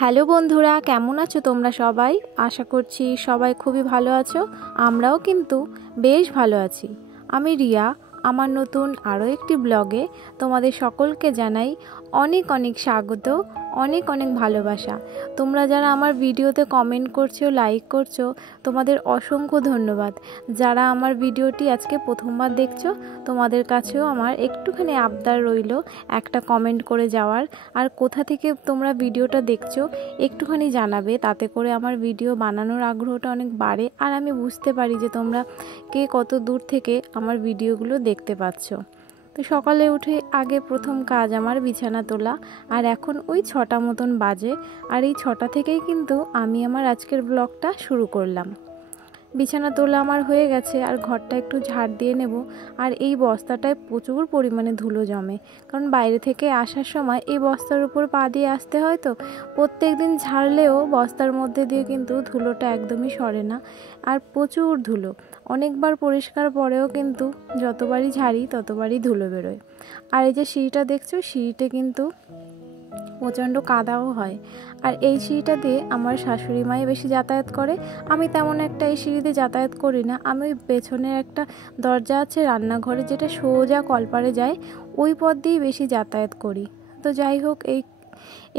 Hello বন্ধুরা, কেমন আছো তোমরা সবাই? আশা করছি সবাই খুবই ভালো আছো। আমরাও কিন্তু বেশ ভালো আছি। আমি রিয়া। আমার নতুন আরও একটি ব্লগে তোমাদের সকলকে জানাই অনেক অনেক স্বাগত, অনেক অনেক ভালোবাসা। তোমরা যারা আমার ভিডিওতে কমেন্ট করছো, লাইক করছো, তোমাদের অসংখ্য ধন্যবাদ। যারা আমার ভিডিওটি আজকে প্রথমবার দেখছো, তোমাদের কাছেও আমার একটুখানি আবদার রইল একটা কমেন্ট করে যাওয়ার। আর কোথা থেকে তোমরা ভিডিওটা দেখছো একটুখানি জানাবে, তাতে করে আমার ভিডিও বানানোর আগ্রহটা অনেক বাড়ে আর আমি বুঝতে পারি যে তোমরা কে কত দূর থেকে আমার ভিডিওগুলো দেখতে পাচ্ছ। তো সকালে উঠে আগে প্রথম কাজ আমার বিছানা তোলা, আর এখন ওই 6টা মতন বাজে। আর এই 6টা থেকেই কিন্তু আমি আমার আজকের ব্লগটা শুরু করলাম। বিছানা তোলা আমার হয়ে গেছে, আর ঘরটা একটু ঝাড় দিয়ে নেব। আর এই বস্তাটায় প্রচুর পরিমাণে ধুলো জমে, কারণ বাইরে থেকে আসার সময় এই বস্তার উপর পা দিয়ে আসতে হয়। তো প্রত্যেক দিন ঝাড়লেও বস্তার মধ্যে দিয়ে কিন্তু ধুলোটা একদমই সরে না, আর প্রচুর ধুলো। অনেকবার পরিষ্কার পরেও কিন্তু যতবারই ঝাড়ি ততবারই ধুলো বেরোয়। আর এই যে সিঁড়িটা দেখছো, সিঁড়িতে কিন্তু প্রচণ্ড কাদাও হয়। আর এই সিঁড়িটা দিয়ে আমার শাশুড়ি মাই বেশি যাতায়াত করে। আমি তেমন একটা এই সিঁড়িতে যাতায়াত করি না। আমি ওই পেছনের একটা দরজা আছে রান্নাঘরে, যেটা সোজা কলপারে যায়, ওই পথ দিয়েই বেশি যাতায়াত করি। তো যাই হোক,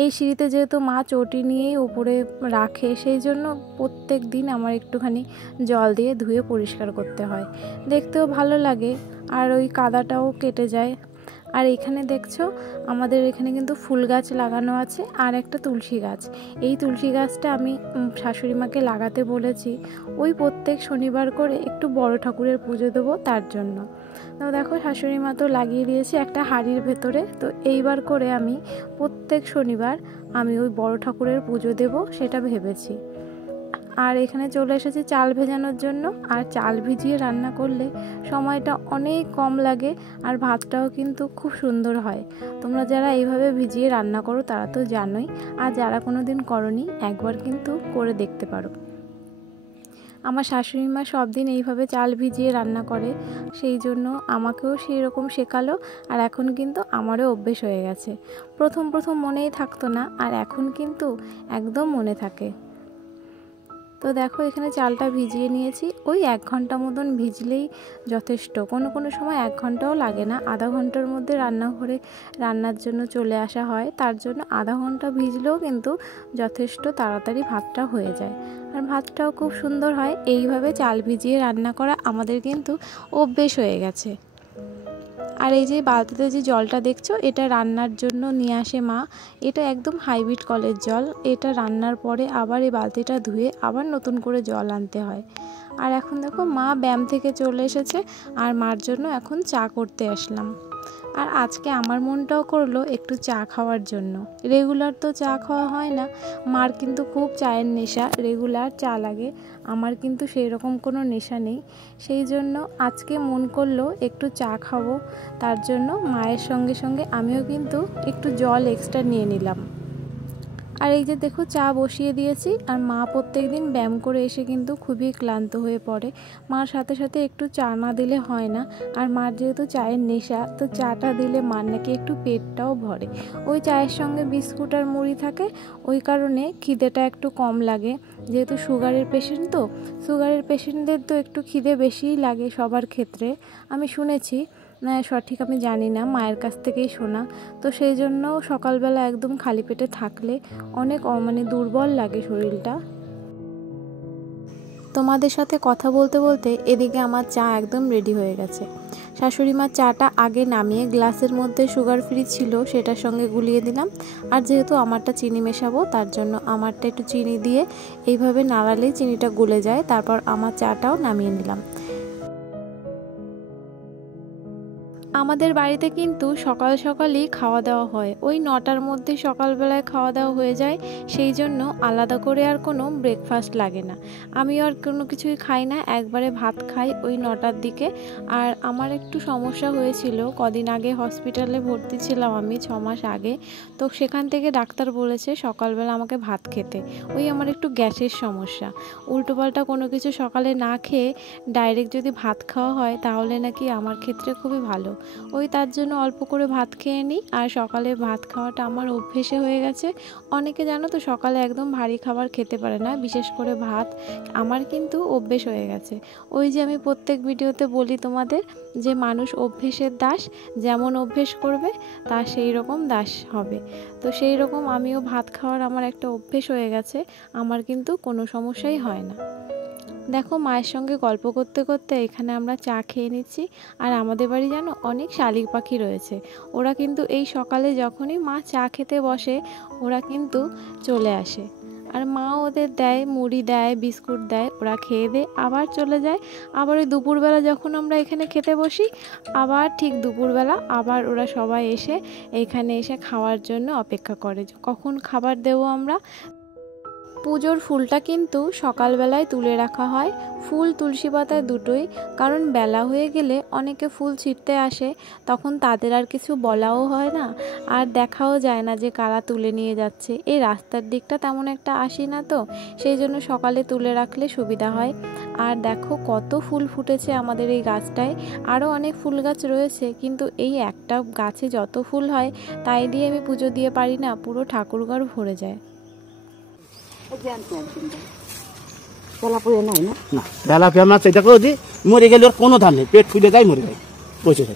এই সিঁড়িতে যেহেতু মা চটি নিয়েই উপরে রাখে, সেই জন্য প্রত্যেক দিন আমার একটুখানি জল দিয়ে ধুয়ে পরিষ্কার করতে হয়। দেখতেও ভালো লাগে, আর ওই কাদাটাও কেটে যায়। আর এখানে দেখছো, আমাদের এখানে কিন্তু ফুল গাছ লাগানো আছে আর একটা তুলসী গাছ। এই তুলসী গাছটা আমি শাশুড়ি মাকে লাগাতে বলেছি, ওই প্রত্যেক শনিবার করে একটু বড় ঠাকুরের পুজো দেবো তার জন্য। তো দেখো, শাশুড়ি মা তো লাগিয়ে দিয়েছে একটা হাঁড়ির ভেতরে। তো এইবার করে আমি প্রত্যেক শনিবার আমি ওই বড় ঠাকুরের পুজো দেব, সেটা ভেবেছি। আর এখানে চলে এসেছি চাল ভেজানোর জন্য। আর চাল ভিজিয়ে রান্না করলে সময়টা অনেক কম লাগে, আর ভাতটাও কিন্তু খুব সুন্দর হয়। তোমরা যারা এইভাবে ভিজিয়ে রান্না করো তারা তো জানোই, আর যারা কোনো দিন করোনি একবার কিন্তু করে দেখতে পারো। আমার শাশুড়ি মা সব দিন এইভাবে চাল ভিজিয়ে রান্না করে, সেই জন্য আমাকেও সেই রকম শেখালো। আর এখন কিন্তু আমারও অভ্যেস হয়ে গেছে। প্রথম প্রথম মনেই থাকতো না, আর এখন কিন্তু একদম মনে থাকে। তো দেখো, এখানে চালটা ভিজিয়ে নিয়েছি। ওই 1 ঘন্টা মতন ভিজলেই যথেষ্ট। কোনো কোনো সময় 1 ঘন্টাও লাগে না, আধা ঘন্টার মধ্যে রান্নাঘরে রান্নার জন্য চলে আসা হয়। তার জন্য আধা ঘন্টা ভিজলেও কিন্তু যথেষ্ট তাড়াতাড়ি ভাতটা হয়ে যায়, আর ভাতটাও খুব সুন্দর হয়। এইভাবে চাল ভিজিয়ে রান্না করা আমাদের কিন্তু অভ্যেস হয়ে গেছে। আর এই যে বালতিতে যে জলটা দেখছো, এটা রান্নার জন্য নিয়ে আসে মা। এটা একদম হাইব্রিড কলের জল। এটা রান্নার পরে আবার এই বালতিটা ধুয়ে আবার নতুন করে জল আনতে হয়। আর এখন দেখো, মা ব্যায়াম থেকে চলে এসেছে, আর মার জন্য এখন চা করতে আসলাম। আর আজকে আমার মনটাও করলো একটু চা খাওয়ার জন্য। রেগুলার তো চা খাওয়া হয় না। মার কিন্তু খুব চায়ের নেশা, রেগুলার চা লাগে। আমার কিন্তু সেই রকম কোনো নেশা নেই। সেই জন্য আজকে মন করলো একটু চা খাবো, তার জন্য মায়ের সঙ্গে সঙ্গে আমিও কিন্তু একটু জল এক্সট্রা নিয়ে নিলাম। আর এই যে দেখো, চা বসিয়ে দিয়েছি। আর মা প্রত্যেক দিন ব্যায়াম করে এসে কিন্তু খুবই ক্লান্ত হয়ে পড়ে। মার সাথে সাথে একটু চা না দিলে হয় না। আর মার যেহেতু চায়ের নেশা, তো চাটা দিলে মার নাকি একটু পেটটাও ভরে। ওই চায়ের সঙ্গে বিস্কুট আর মুড়ি থাকে, ওই কারণে খিদেটা একটু কম লাগে। যেহেতু সুগারের পেশেন্ট, তো সুগারের পেশেন্টদের তো একটু খিদে বেশিই লাগে সবার ক্ষেত্রে, আমি শুনেছি। সঠিক আমি জানি না, মায়ের কাছ থেকেই শোনা। তো সেই জন্য সকালবেলা একদম খালি পেটে থাকলে অনেক দুর্বল লাগে শরীরটা। তোমাদের সাথে কথা বলতে বলতে এদিকে আমার চা একদম রেডি হয়ে গেছে। শাশুড়ি মার চাটা আগে নামিয়ে গ্লাসের মধ্যে সুগার ফ্রি ছিল সেটার সঙ্গে গুলিয়ে দিলাম। আর যেহেতু আমারটা চিনি মেশাবো, তার জন্য আমারটা একটু চিনি দিয়ে এইভাবে নাড়ালেই চিনিটা গলে যায়। তারপর আমার চাটাও নামিয়ে নিলাম। আমাদের বাড়িতে কিন্তু সকাল সকালই খাওয়া দাওয়া হয়, ওই 9টার মধ্যে সকালবেলায় খাওয়া দাওয়া হয়ে যায়। সেই জন্য আলাদা করে আর কোনো ব্রেকফাস্ট লাগে না। আমিও আর কোনো কিছুই খাই না, একবারে ভাত খাই ওই 9টার দিকে। আর আমার একটু সমস্যা হয়েছিল, কদিন আগে হসপিটালে ভর্তি ছিলাম আমি, 6 মাস আগে। তো সেখান থেকে ডাক্তার বলেছে সকালবেলা আমাকে ভাত খেতে। ওই আমার একটু গ্যাসের সমস্যা, উল্টোপাল্টা কোনো কিছু সকালে না খেয়ে ডাইরেক্ট যদি ভাত খাওয়া হয় তাহলে নাকি আমার ক্ষেত্রে খুবই ভালো। ওই তার জন্য অল্প করে ভাত খেয়ে নিই। আর সকালে ভাত খাওয়াটা আমার অভ্যেসে হয়ে গেছে। অনেকে জানো তো সকালে একদম ভারী খাবার খেতে পারে না, বিশেষ করে ভাত। আমার কিন্তু অভ্যেস হয়ে গেছে। ওই যে আমি প্রত্যেক ভিডিওতে বলি তোমাদের যে মানুষ অভ্যেসের দাস, যেমন অভ্যেস করবে তা সেই রকম দাস হবে। তো সেই রকম আমিও ভাত খাওয়ার আমার একটা অভ্যেস হয়ে গেছে, আমার কিন্তু কোনো সমস্যাই হয় না। দেখো মায়ের সঙ্গে গল্প করতে করতে এখানে আমরা চা খেয়ে নিচ্ছি। আর আমাদের বাড়ি জানো অনেক শালিক পাখি রয়েছে, ওরা কিন্তু এই সকালে যখনই মা চা খেতে বসে ওরা কিন্তু চলে আসে। আর মা ওদের দেয়, মুড়ি দেয়, বিস্কুট দেয়, ওরা খেয়ে দেয় আবার চলে যায়। আবার ওই দুপুরবেলা যখন আমরা এখানে খেতে বসি, আবার ঠিক দুপুরবেলা আবার ওরা সবাই এসে এখানে এসে খাওয়ার জন্য অপেক্ষা করে কখন খাবার দেবো আমরা। পুজোর ফুলটা কিন্তু সকালবেলায় তুলে রাখা হয়, ফুল তুলসী পাতা দুটোই, কারণ বেলা হয়ে গেলে অনেকে ফুল ছিঁড়তে আসে, তখন তাদের আর কিছু বলাও হয় না, আর দেখাও যায় না যে কারা তুলে নিয়ে যাচ্ছে। এই রাস্তার দিকটা তেমন একটা আসি না তো, সেই জন্য সকালে তুলে রাখলে সুবিধা হয়। আর দেখো কত ফুল ফুটেছে আমাদের এই গাছটায়, আরও অনেক ফুল গাছ রয়েছে, কিন্তু এই একটা গাছে যত ফুল হয় তাই দিয়ে আমি পুজো দিয়ে পারি না, পুরো ঠাকুরঘর ভরে যায়। তেলাপিয়া মাছ এটা করে দিই, মরে গেলে ওর কোনো ধান নেই, পেট ফুলে যায় মরে যায়।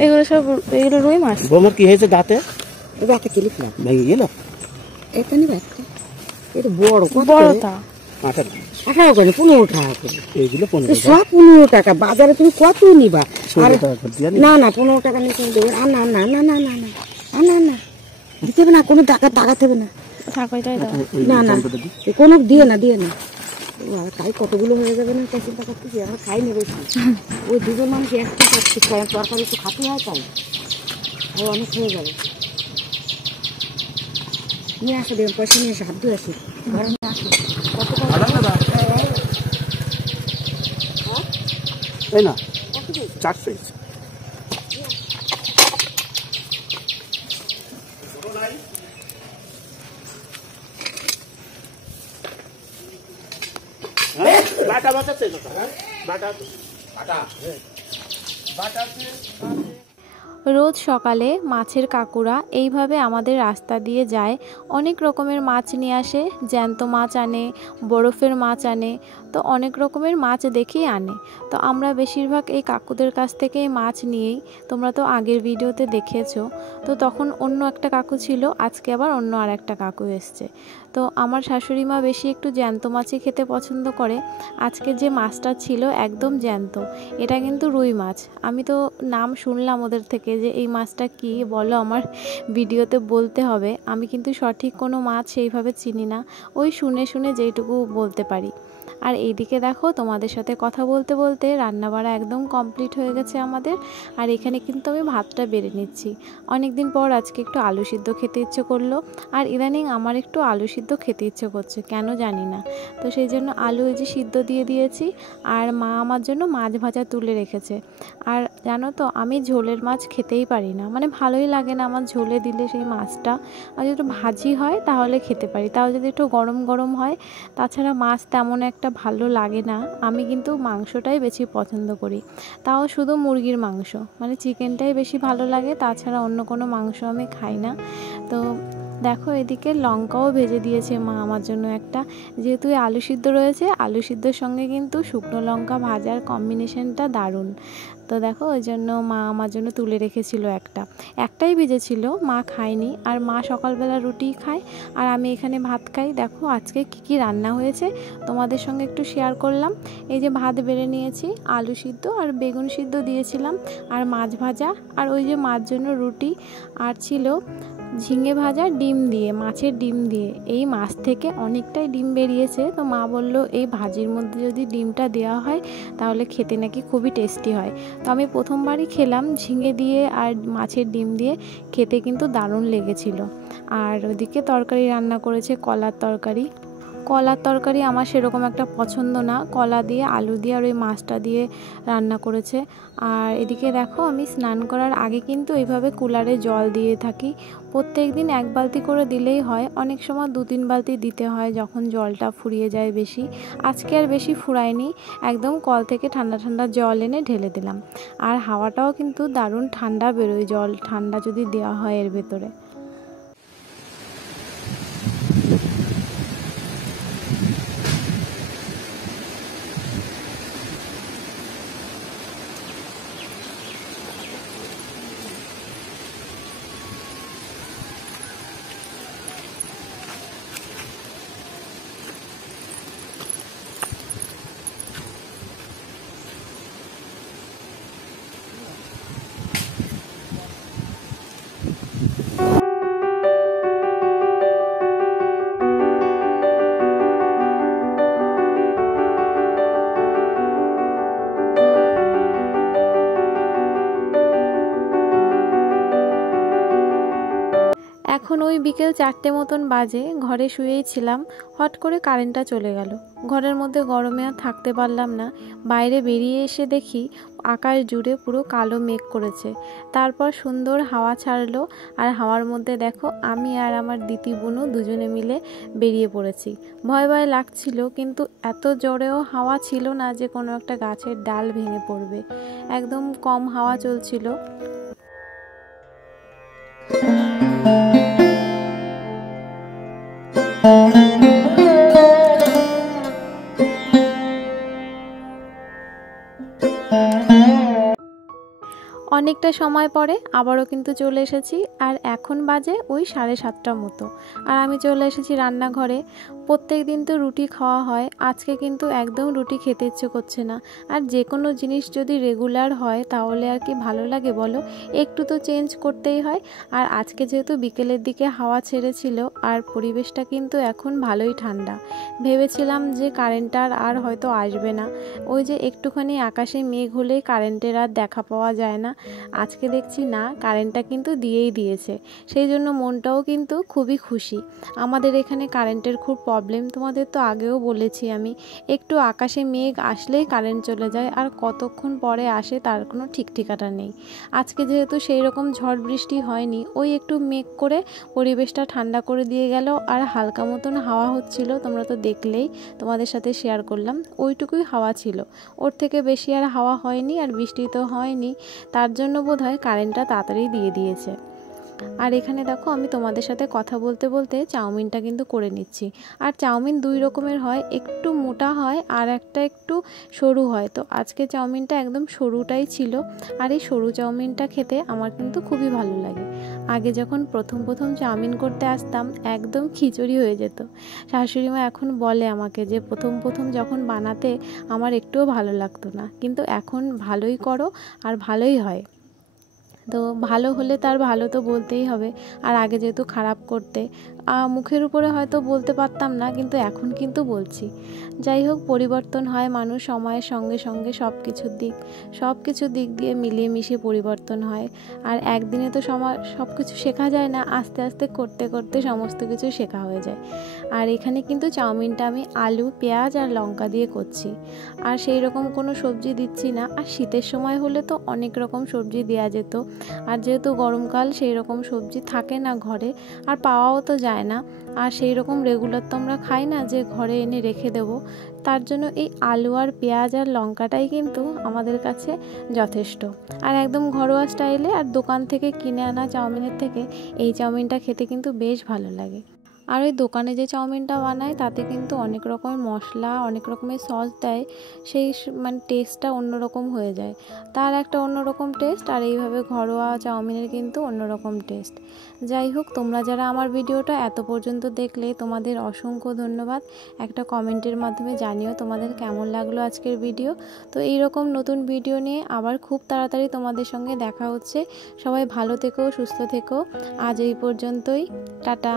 এগুলো সব এগুলো রুই মাছ। বোমার কি হয়েছে দাঁতে? দাঁতে কিলিপ না ভেঙে গেল। এটা নিবে একটা, এটা বড় বড়টা 18 করে 15 টাকা করে। এইগুলো 15 সব 15 টাকা। বাজারে তুমি কত নিবা? না না 15 টাকা নিয়ে তুমি দেবে। আর না না না না না না না না দিতে হবে না, কোনো টাকা টাকাতে হবে না। না না কোনো দিয়ে না দিয়ে না, তাই কতগুলো হয়ে যাবে না, তাই চিন্তা করতেছি। আমরা খাই না বেশি, ওই দুজন মানুষ একটু খাচ্ছি, তরকারি একটু খাতে হয়, তাই অনেক হয়ে যাবে। নিয়ে আসো, দেবেন পয়সা নিয়ে এসে হাত ধুয়ে আসি, ঘরে নিয়ে আসো। তাই না 4 পিস। বাটা বাটা চাই বাটা বাটা বাটা। রোজ সকালে মাছের কাকুরা এইভাবে আমাদের রাস্তা দিয়ে যায়, অনেক রকমের মাছ নিয়ে আসে, জ্যান্ত মাছ আনে, বরফের মাছ আনে, তো অনেক রকমের মাছ দেখেই আনে। তো আমরা বেশিরভাগ এই কাকুদের কাছ থেকেই মাছ নিয়েই, তোমরা তো আগের ভিডিওতে দেখেছো, তো তখন অন্য একটা কাকু ছিল, আজকে আবার অন্য আর একটা কাকু এসছে। তো আমার শাশুড়ি মা বেশি একটু জ্যান্ত মাছই খেতে পছন্দ করে। আজকে যে মাছটা ছিল একদম জ্যান্ত, এটা কিন্তু রুই মাছ। আমি তো নাম শুনলাম ওদের থেকে যে এই মাছটা কি বলো, আমার ভিডিওতে বলতে হবে। আমি কিন্তু সঠিক কোনো মাছ সেইভাবে চিনি না, ওই শুনে শুনে যেইটুকু বলতে পারি। আর এইদিকে দেখো তোমাদের সাথে কথা বলতে বলতে রান্নাবাড়া একদম কমপ্লিট হয়ে গেছে আমাদের। আর এখানে কিন্তু আমি ভাতটা বেড়ে নিচ্ছি। অনেক দিন পর আজকে একটু আলু সিদ্ধ খেতে ইচ্ছে করলো, আর ইদানিং আমার একটু আলু সিদ্ধ খেতে ইচ্ছে করছে, কেন জানি না। তো সেই জন্য আলু এই যে সিদ্ধ দিয়ে দিয়েছি, আর মা আমার জন্য মাছ ভাজা তুলে রেখেছে। আর জানো তো আমি ঝোলের মাছ খেতেই পারি না, মানে ভালোই লাগে না আমার ঝোলে দিলে সেই মাছটা। আর যদি একটু ভাজি হয় তাহলে খেতে পারি, তাও যদি একটু গরম গরম হয়। তাছাড়া মাছ তেমন একটা ভালো লাগে না, আমি কিন্তু মাংসটাই বেশি পছন্দ করি, তাও শুধু মুরগির মাংস, মানে চিকেনটাই বেশি ভালো লাগে, তাছাড়া অন্য কোনো মাংস আমি খাই না। তো দেখো এদিকে লঙ্কাও ভেজে দিয়েছে মা আমার জন্য একটা, যেহেতু আলু সিদ্ধ রয়েছে, আলু সিদ্ধর সঙ্গে কিন্তু শুকনো লঙ্কা ভাজার কম্বিনেশনটা দারুণ। তো দেখো ওই জন্য মা আমার জন্য তুলে রেখেছিল একটাই ভেজেছিল, মা খায়নি। আর মা সকালবেলা রুটি খায় আর আমি এখানে ভাত খাই। দেখো আজকে কি রান্না হয়েছে তোমাদের সঙ্গে একটু শেয়ার করলাম। এই যে ভাত বেড়ে নিয়েছি, আলু সিদ্ধ আর বেগুন সিদ্ধ দিয়েছিলাম, আর মাছ ভাজা, আর ওই যে মার জন্য রুটি, আর ছিল ঝিঙে ভাজা ডিম দিয়ে, মাছের ডিম দিয়ে। এই মাছ থেকে অনেকটাই ডিম বেরিয়েছে, তো মা বলল এই ভাজির মধ্যে যদি ডিমটা দেওয়া হয় তাহলে খেতে নাকি খুবই টেস্টি হয়। তো আমি প্রথমবারই খেলাম ঝিঙে দিয়ে আর মাছের ডিম দিয়ে, খেতে কিন্তু দারুণ লেগেছিল। আর ওদিকে তরকারি রান্না করেছে, কলার তরকারি। কলার তরকারি আমার সেরকম একটা পছন্দ না, কলা দিয়ে আলু দিয়ে আর ওই মাছটা দিয়ে রান্না করেছে। আর এদিকে দেখো আমি স্নান করার আগে কিন্তু এইভাবে কুলারে জল দিয়ে থাকি। প্রত্যেক দিন 1 বালতি করে দিলেই হয়, অনেক সময় 2-3 বালতি দিতে হয় যখন জলটা ফুরিয়ে যায় বেশি। আজকে আর বেশি ফুরায়নি, একদম কল থেকে ঠান্ডা ঠান্ডা জল এনে ঢেলে দিলাম। আর হাওয়াটাও কিন্তু দারুণ ঠান্ডা বেরোয়, জল ঠান্ডা যদি দেওয়া হয় এর ভেতরে। এখন ওই বিকেল 4টে মতন বাজে, ঘরে শুয়েই ছিলাম, হট করে কারেন্টটা চলে গেল। ঘরের মধ্যে গরমে আর থাকতে পারলাম না, বাইরে বেরিয়ে এসে দেখি আকাশ জুড়ে পুরো কালো মেঘ করেছে। তারপর সুন্দর হাওয়া ছাড়লো, আর হাওয়ার মধ্যে দেখো আমি আর আমার দিতি বোনও দুজনে মিলে বেরিয়ে পড়েছি। ভয় ভয় লাগছিল, কিন্তু এত জোরেও হাওয়া ছিল না যে কোনো একটা গাছের ডাল ভেঙে পড়বে, একদম কম হাওয়া চলছিল। অনেকটা সময় পরে আবারও কিন্তু চলে এসেছি, আর এখন বাজে ওই 7:30টার মতো। আর আমি চলে এসেছি রান্নাঘরে। প্রত্যেক দিন তো রুটি খাওয়া হয়, আজকে কিন্তু একদম রুটি খেতে ইচ্ছে করছে না। আর যে কোনো জিনিস যদি রেগুলার হয় তাহলে আর কি ভালো লাগে বলো, একটু তো চেঞ্জ করতেই হয়। আর আজকে যেহেতু বিকেলের দিকে হাওয়া ছেড়েছিল আর পরিবেশটা কিন্তু এখন ভালোই ঠান্ডা, ভেবেছিলাম যে কারেন্টটা আর হয়তো আসবে না। ওই যে একটুখানি আকাশে মেঘ হলেই কারেন্টের আর দেখা পাওয়া যায় না, আজকে দেখছি না, কারেন্টটা কিন্তু দিয়েই দিয়েছে। সেই জন্য মনটাও কিন্তু খুবই খুশি। আমাদের এখানে কারেন্টের খুব প্রবলেম, তোমাদের তো আগেও বলেছি আমি, একটু আকাশে মেঘ আসলেই কারেন্ট চলে যায়, আর কতক্ষণ পরে আসে তার কোনো ঠিক ঠিকানা নেই। আজকে যেহেতু সেই রকম ঝড় বৃষ্টি হয়নি, ওই একটু মেঘ করে পরিবেশটা ঠান্ডা করে দিয়ে গেল, আর হালকা মতন হাওয়া হচ্ছিল, তোমরা তো দেখলেই, তোমাদের সাথে শেয়ার করলাম, ওইটুকুই হাওয়া ছিল, ওর থেকে বেশি আর হাওয়া হয়নি, আর বৃষ্টি তো হয়নি, তার জন্য বোধহয় কারেন্টটা তাড়াতাড়ি দিয়ে দিয়েছে। আর এখানে দেখো আমি তোমাদের সাথে কথা বলতে বলতে চাউমিনটা কিন্তু করে নিচ্ছি। আর চাউমিন 2 রকমের হয়, একটু মোটা হয় আর একটা একটু সরু হয়। তো আজকে চাউমিনটা একদম সরুটাই ছিল, আর এই সরু চাউমিনটা খেতে আমার কিন্তু খুবই ভালো লাগে। আগে যখন প্রথম চাউমিন করতে আসতাম একদম খিচুড়ি হয়ে যেত। শাশুড়ি মা এখন বলে আমাকে যে প্রথম যখন বানাতে আমার একটুও ভালো লাগতো না, কিন্তু এখন ভালোই করো আর ভালোই হয়। তো ভালো হলে তার ভালো তো বলতেই হবে, আর আগে যেহেতু খারাপ করতে মুখের উপরে হয়তো বলতে পারতাম না, কিন্তু এখন কিন্তু বলছি। যাই হোক, পরিবর্তন হয় মানুষ সময়ের সঙ্গে সঙ্গে, সব কিছুর দিক দিয়ে মিলিয়ে মিশিয়ে পরিবর্তন হয়। আর একদিনে তো সব কিছু শেখা যায় না, আস্তে আস্তে করতে করতে সমস্ত কিছু শেখা হয়ে যায়। আর এখানে কিন্তু চাউমিনটা আমি আলু, পেঁয়াজ আর লঙ্কা দিয়ে করছি, আর সেই রকম কোনো সবজি দিচ্ছি না। আর শীতের সময় হলে তো অনেক রকম সবজি দেওয়া যেত, আর যেহেতু গরমকাল সেই রকম সবজি থাকে না ঘরে, আর পাওয়াও তো যায় না, আর সেই রকম রেগুলার তো আমরা খাই না যে ঘরে এনে রেখে দেবো। তার জন্য এই আলু আর পেঁয়াজ আর লঙ্কাটাই কিন্তু আমাদের কাছে যথেষ্ট। আর একদম ঘরোয়া স্টাইলে, আর দোকান থেকে কিনে আনা চাউমিনের থেকে এই চাউমিনটা খেতে কিন্তু বেশ ভালো লাগে। আর ওই দোকানে যে চাউমিনটা বানায় তাতে কিন্তু অনেক রকমের মশলা, অনেক রকমের সস দেয়, সেই মানে টেস্টটা অন্যরকম হয়ে যায়, তার একটা অন্যরকম টেস্ট, আর এইভাবে ঘরোয়া চাউমিনের কিন্তু অন্যরকম টেস্ট। যাই হোক, তোমরা যারা আমার ভিডিওটা এত পর্যন্ত দেখলে তোমাদের অসংখ্য ধন্যবাদ। একটা কমেন্টের মাধ্যমে জানিও তোমাদের কেমন লাগলো আজকের ভিডিও। তো এইরকম নতুন ভিডিও নিয়ে আবার খুব তাড়াতাড়ি তোমাদের সঙ্গে দেখা হচ্ছে। সবাই ভালো থেকো, সুস্থ থেকো। আজ এই পর্যন্তই, টাটা।